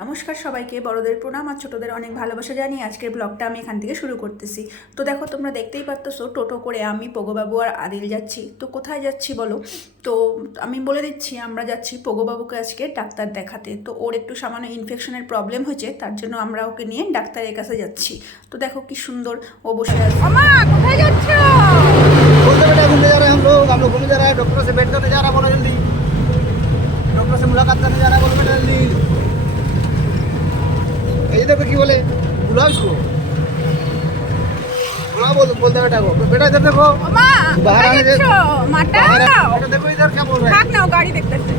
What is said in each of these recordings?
নমস্কার সবাইকে। বড়দের প্রণাম আর ছোটদের অনেক ভালোবাসা জানিয়ে আজকের ব্লগটা আমি এখান থেকে শুরু করতেছি। তো দেখো তোমরা দেখতেই পারতেছো টোটো করে আমি পগোবাবু আর আদিল যাচ্ছি। তো কোথায় যাচ্ছি বলো? তো আমি বলে দিচ্ছি আমরা যাচ্ছি পগোবাবুকে আজকে ডাক্তার দেখাতে। তো ওর একটু সামান্য ইনফেকশনের প্রবলেম হয়েছে তার জন্য আমরা ওকে নিয়ে ডাক্তারের কাছে যাচ্ছি। তো দেখো কি সুন্দর ও বসে আছে। আমা কোথায় যাচ্ছ? हैं থাক নাও গাড়ি দেখতেছে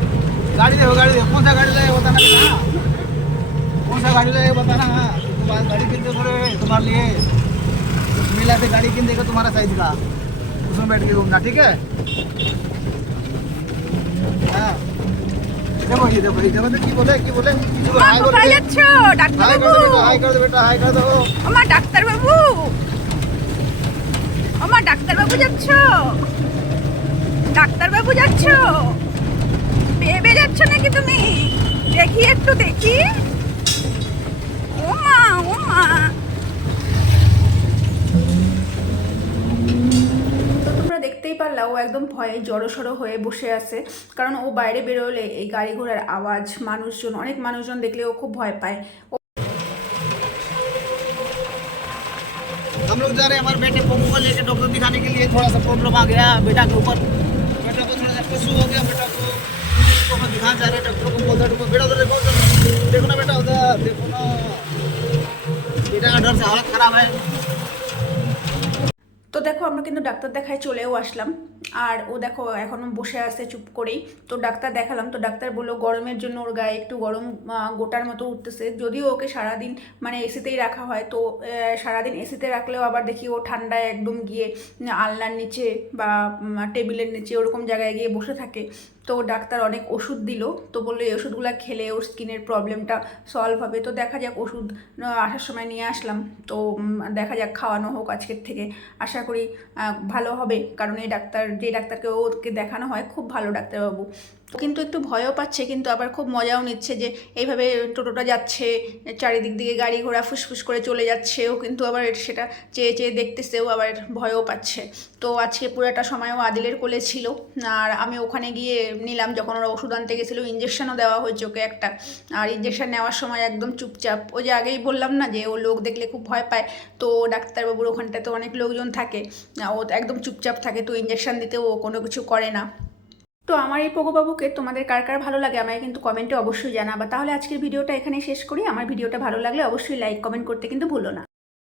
गाड़ी देखो गाड़ी देखो कौन सा गाड़ी लाए बताना बेटा कौन सा गाड़ी लाए बताना हाँ तुम्हारा गाड़ी किन देखो रे तुम्हारे लिए मिला से गाड़ी किन देखो तुम्हारा साइज का उसमें बैठ के घूमना ठीक है আমার যাচ্ছ ডাক্তার বাবু। ভেবে যাচ্ছ নাকি তুমি? দেখি একটু দেখি। উমা উমা পারলা ও একদম ভয়ে জড়সড়ো হয়ে বসে আছে কারণ ও বাইরে বেরোলে এই গাড়ি ঘোড়ার আওয়াজ মানুষজন অনেক মানুষজন দেখলে ও খুব ভয় পায় हम लोग जा रहे हैं हमारे बेटे पोपो को लेके डॉक्टर दिखाने के लिए थोड़ा सा प्रॉब्लम आ गया बेटा के ऊपर बेटा को थोड़ा सा पशु हो गया बेटा को को दिखाने जा रहे हैं डॉक्टर को बोलते डॉक्टर बेटा उधर देखो उधर देखो ना बेटा उधर देखो ना बेटा का डर से हालत खराब है তো দেখো, আমরা কিন্তু ডাক্তার দেখায় চলেও আসলাম। আর ও দেখো, এখনও বসে আছে চুপ করেই। তো ডাক্তার দেখালাম, তো ডাক্তার বলল, গরমের জন্য ওর গায়ে একটু গরম গোটার মতো উঠতেছে। যদিও ওকে সারাদিন মানে এসিতেই রাখা হয়, তো সারাদিন এসিতে রাখলেও আবার দেখি ও ঠান্ডায় একদম গিয়ে আলনার নিচে বা টেবিলের নিচে ওরকম জায়গায় গিয়ে বসে থাকে। তো ডাক্তার অনেক ওষুধ দিল, তো বলল এই ওষুধগুলো খেলে ওর স্কিনের প্রবলেমটা সলভ হবে। তো দেখা যাক ওষুধ আসার সময় নিয়ে আসলাম। তো দেখা যাক খাওয়ানো হোক আজকের থেকে। আশা করি ভালো হবে। কারণ এই ডাক্তার, যে ডাক্তারকে ওকে দেখানো হয়, খুব ভালো ডাক্তারবাবু। কিন্তু একটু ভয়ও পাচ্ছে, কিন্তু আবার খুব মজাও নিচ্ছে যে এইভাবে টোটোটা যাচ্ছে, চারিদিক দিকে গাড়ি ঘোড়া ফুসফুস করে চলে যাচ্ছে, ও কিন্তু আবার সেটা চেয়ে চেয়ে দেখতেছে, ও আবার ভয়ও পাচ্ছে। তো আজকে পুরোটা সময়ও আদিলের কোলে ছিল, আর আমি ওখানে গিয়ে নিলাম যখন ওরা ওষুধ আনতে গেছিল ইঞ্জেকশনও দেওয়া হয়েছে ওকে একটা। আর ইঞ্জেকশন নেওয়ার সময় একদম চুপচাপ ওই যে আগেই বললাম না যে ও লোক দেখলে খুব ভয় পায়, তো ডাক্তারবাবুর ওখানটাতে অনেক লোকজন থাকে, ও একদম চুপচাপ থাকে, তো ইঞ্জেকশন দিতে ও কোনো কিছু করে না। তো আমার এই পোকোবাবুকে তোমাদের কার কার ভালো লাগে আমায় কিন্তু কমেন্টে অবশ্যই জানাবা। তাহলে আজকের ভিডিওটা এখানে শেষ করি। আমার ভিডিওটা ভালো লাগলে অবশ্যই লাইক কমেন্ট করতে কিন্তু ভুলো না।